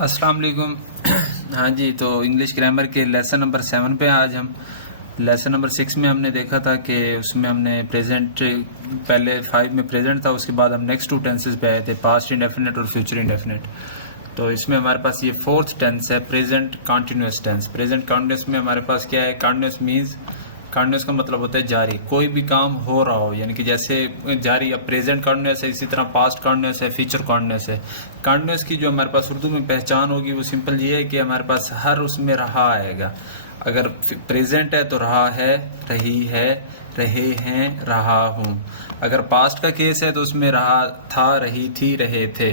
अस्सलाम वालेकुम। हाँ जी, तो इंग्लिश ग्रामर के लेसन नंबर 7 पे आज हम लेसन नंबर 6 में हमने देखा था कि उसमें हमने प्रेजेंट, पहले 5 में प्रेजेंट था, उसके बाद हम नेक्स्ट 2 टेंसेस पे आए थे, पास्ट इंडेफिनिट और फ्यूचर इंडेफिनिट। तो इसमें हमारे पास ये 4th टेंस है, present continuous tense. Present continuous में हमारे पास क्या है, कॉन्टिन्यूस मीन्स, कॉन्टिन्यूस का मतलब होता है जारी, कोई भी काम हो रहा हो, यानी कि जैसे जारी। अब प्रेजेंट कॉन्टिन्यूस है, इसी तरह पास्ट कॉन्टिन्यूस है, फ्यूचर कॉन्टिन्यूस है। कॉन्टिन्यूस की जो हमारे पास उर्दू में पहचान होगी वो सिंपल ये है कि हमारे पास हर उसमें रहा आएगा। अगर प्रेजेंट है तो रहा है, रही है, रहे हैं, रहा हूँ। अगर पास्ट का केस है तो उसमें रहा था, रही थी, रहे थे।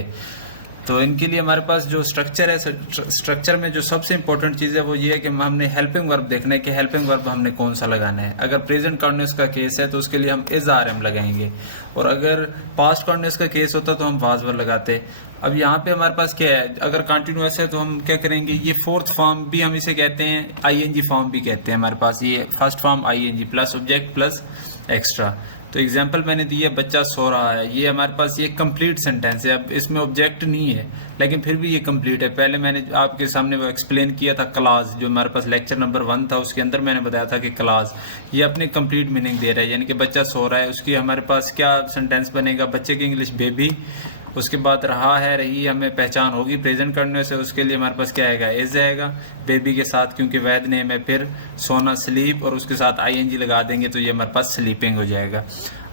तो इनके लिए हमारे पास जो स्ट्रक्चर है, स्ट्रक्चर में जो सबसे इंपॉर्टेंट चीज़ है वो ये है कि हमने हेल्पिंग वर्ब देखना है कि हेल्पिंग वर्ब हमने कौन सा लगाना है। अगर प्रेजेंट कॉन्टिन्यूस का केस है तो उसके लिए हम इज आर एम लगाएंगे, और अगर पास्ट कॉन्टिन्यूस का केस होता तो हम वाज वर लगाते। अब यहाँ पे हमारे पास क्या है, अगर कंटिन्यूस है तो हम क्या करेंगे, ये 4th फॉर्म भी हम इसे कहते हैं, आईएनजी फॉर्म भी कहते हैं। हमारे पास ये first form I N G plus object plus extra. तो एग्जाम्पल मैंने दी है, बच्चा सो रहा है, ये हमारे पास ये कंप्लीट सेंटेंस है। अब इसमें ऑब्जेक्ट नहीं है लेकिन फिर भी ये कंप्लीट है। पहले मैंने आपके सामने वो एक्सप्लेन किया था, क्लास, जो हमारे पास लेक्चर नंबर 1 था, उसके अंदर मैंने बताया था कि क्लास ये अपने कंप्लीट मीनिंग दे रहा है, यानी कि बच्चा सो रहा है। उसकी हमारे पास क्या सेंटेंस बनेगा, बच्चे की इंग्लिश बेबी, उसके बाद रहा है, रही हमें पहचान होगी प्रेजेंट करने से, उसके लिए हमारे पास क्या आएगा, इज आएगा बेबी के साथ, क्योंकि वैद नेम है। फिर सोना स्लीप, और उसके साथ आईएनजी लगा देंगे तो ये हमारे पास स्लीपिंग हो जाएगा।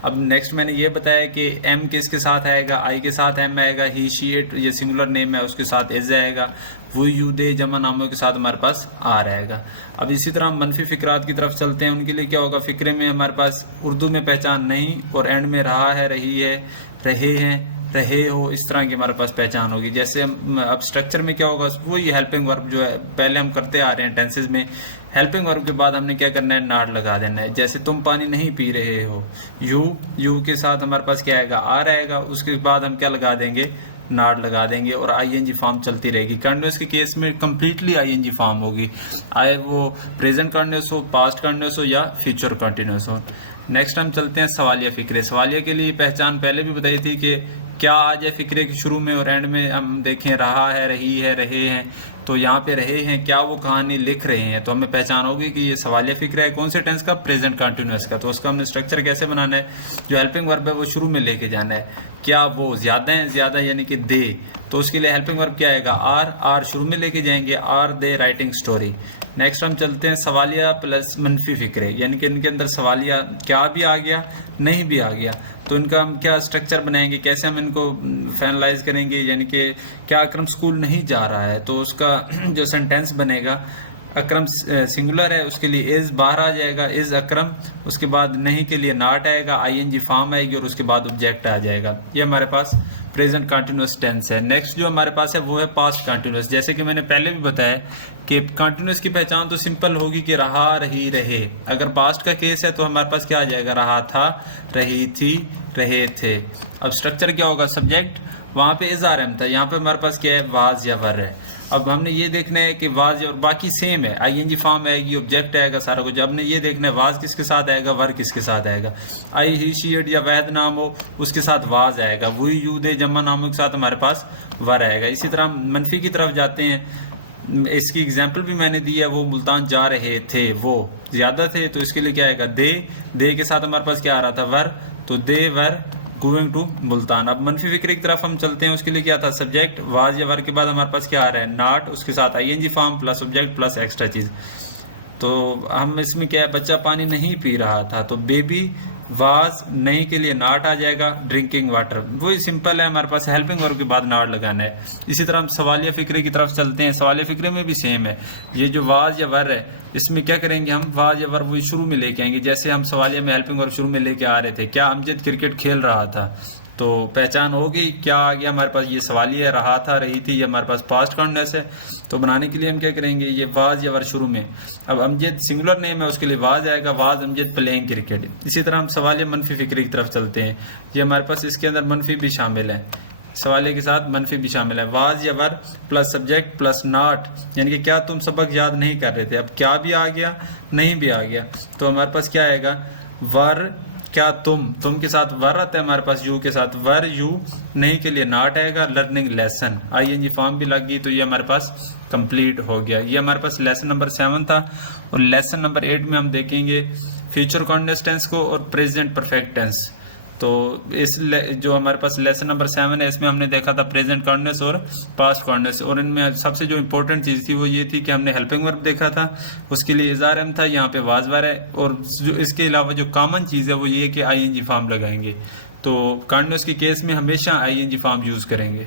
अब नेक्स्ट मैंने ये बताया कि एम किसके साथ आएगा, आई के साथ एम आएगा, ही शी इट ये सिंगुलर नेम है, उसके साथ इज आएगा, वो यू दे जमा नामों के साथ हमारे पास आर आएगा। अब इसी तरह हम मनफी फिक्रात की तरफ चलते हैं। उनके लिए क्या होगा, फिक्रे में हमारे पास उर्दू में पहचान नहीं, और एंड में रहा है, रही है, रहे हैं, रहे हो, इस तरह की हमारे पास पहचान होगी। जैसे अब स्ट्रक्चर में क्या होगा, वो ये हेल्पिंग वर्ब जो है पहले हम करते आ रहे हैं टेंसेज में। हेल्पिंग वर्ब के बाद हमने क्या करना है, नाट लगा देना है। जैसे तुम पानी नहीं पी रहे हो, यू के साथ हमारे पास क्या आएगा, आर आएगा, उसके बाद हम क्या लगा देंगे, नाट लगा देंगे, और आईएनजी फॉर्म चलती रहेगी। कंटिन्यूस के केस में कंप्लीटली आईएनजी फॉर्म होगी, आए वो प्रेजेंट कंटिन्यूस हो, पास्ट कंटिन्यूस हो या फ्यूचर कंटिन्यूस हो। नेक्स्ट हम चलते हैं सवालिया फिक्रे। सवालिया के लिए पहचान पहले भी बताई थी कि क्या आ जाए फिक्रे के शुरू में और एंड में हम देखें रहा है, रही है, रहे हैं। तो यहाँ पे रहे हैं, क्या वो कहानी लिख रहे हैं, तो हमें पहचान होगी कि ये सवालिया फिक्रा है। कौन से टेंस का, प्रेजेंट कंटिन्यूअस का। तो उसका हमने स्ट्रक्चर कैसे बनाना है, जो हेल्पिंग वर्ब है वो शुरू में लेके जाना है। क्या वो ज्यादा है, ज्यादा यानी कि दे, तो उसके लिए हेल्पिंग वर्ब क्या आएगा, आर, आर शुरू में लेके जाएंगे, are they writing story. Next हम चलते हैं सवालिया प्लस मनफी फिक्रे, यानी कि इनके अंदर सवालिया क्या भी आ गया, नहीं भी आ गया, तो इनका हम क्या स्ट्रक्चर बनाएंगे, कैसे हम इनको फाइनलाइज करेंगे। यानी कि क्या अकरम स्कूल नहीं जा रहा है, तो उसका जो सेंटेंस बनेगा, अकरम सिंगुलर है, उसके लिए इज बाहर आ जाएगा, इज अकरम, उसके बाद नहीं के लिए नाट आएगा, आईएनजी फॉर्म आएगी, और उसके बाद ऑब्जेक्ट आ जाएगा। ये हमारे पास प्रेजेंट कंटिन्यूअस टेंस है। नेक्स्ट जो हमारे पास है वो है पास्ट कंटिन्यूअस। जैसे कि मैंने पहले भी बताया कि कंटिन्यूअस की पहचान तो सिंपल होगी कि रहा, रही, रहे। अगर पास्ट का केस है तो हमारे पास क्या आ जाएगा, रहा था, रही थी, रहे थे। अब स्ट्रक्चर क्या होगा, सब्जेक्ट, वहां पे इज आर एम था, यहाँ पे हमारे पास क्या है, वाज या वर है। अब हमने ये देखना है कि वाज, और बाकी सेम है, आईएनजी फॉर्म आएगी, ऑब्जेक्ट आएगा, सारा कुछ। हमने ये देखना है वाज किसके साथ आएगा, वर किसके साथ आएगा। आई, ही, शी, इट या वैद नाम हो, उसके साथ वाज आएगा। वो यू दे जमा नामों के साथ हमारे पास वर आएगा। इसी तरह मनफी की तरफ जाते हैं। इसकी एग्जाम्पल भी मैंने दी है, वो मुल्तान जा रहे थे, वो ज्यादा थे, तो इसके लिए क्या आएगा, दे के साथ हमारे पास क्या आ रहा था, वर, तो दे वर गोइंग टू मुल्तान। अब मनफी फिक्रे की तरफ हम चलते हैं। उसके लिए क्या था, सब्जेक्ट, वाज या वर के बाद हमारे पास क्या आ रहा है, नाट, उसके साथ I N G form plus object plus extra चीज। तो हम इसमें क्या है, बच्चा पानी नहीं पी रहा था, तो बेबी वाज, नहीं के लिए नाट आ जाएगा, ड्रिंकिंग वाटर। वही सिंपल है, हमारे पास हेल्पिंग वर्ब के बाद नाट लगाना है। इसी तरह हम सवालिया फिक्रे की तरफ चलते हैं। सवालिया फिक्रे में भी सेम है, ये जो वाज या वर है, इसमें क्या करेंगे हम, वाज या वर वही शुरू में लेके आएंगे। जैसे हम सवालिया में हेल्पिंग वर्ब शुरू में लेके आ रहे थे, क्या अमजद क्रिकेट खेल रहा था, तो पहचान होगी क्या आ गया हमारे पास, ये सवालिया, रहा था, रही थी, ये हमारे पास पास्ट कंटिन्यूअस है। तो बनाने के लिए हम क्या करेंगे, ये वाज या वर शुरू में। अब अमजद सिंगुलर नेम है, उसके लिए वाज आएगा, वाज अमजद प्लेइंग क्रिकेट। इसी तरह हम सवालिया मनफी फिक्रे की तरफ चलते हैं। ये हमारे पास इसके अंदर मनफी भी शामिल है, सवालिया के साथ मनफी भी शामिल है। वाज या वर प्लस सब्जेक्ट प्लस नॉट, यानी कि क्या तुम सबक याद नहीं कर रहे थे। अब क्या भी आ गया, नहीं भी आ गया, तो हमारे पास क्या आएगा, वर क्या तुम के साथ वर आता है हमारे पास, यू के साथ वर, यू नहीं के लिए नॉट आएगा, लर्निंग लेसन, आईएनजी फॉर्म भी लग गई, तो ये हमारे पास कंप्लीट हो गया। ये हमारे पास लेसन नंबर 7 था। और लेसन नंबर 8 में हम देखेंगे फ्यूचर कॉन्टिन्यूअस टेंस को और प्रेजेंट परफेक्ट टेंस। तो जो हमारे पास लेसन नंबर 7 है, इसमें हमने देखा था प्रेजेंट कॉन्टिन्यूअस और पास्ट कॉन्टिन्यूअस। और इनमें सबसे जो इंपॉर्टेंट चीज़ थी वो ये थी कि हमने हेल्पिंग वर्ब देखा था, उसके लिए इज़ार एम था, यहाँ पे वाजवार है। और जो इसके अलावा जो कॉमन चीज़ है वो ये है कि आईएनजी फॉर्म लगाएंगे। तो कॉन्टिन्यूअस के केस में हमेशा आईएनजी फॉर्म यूज़ करेंगे।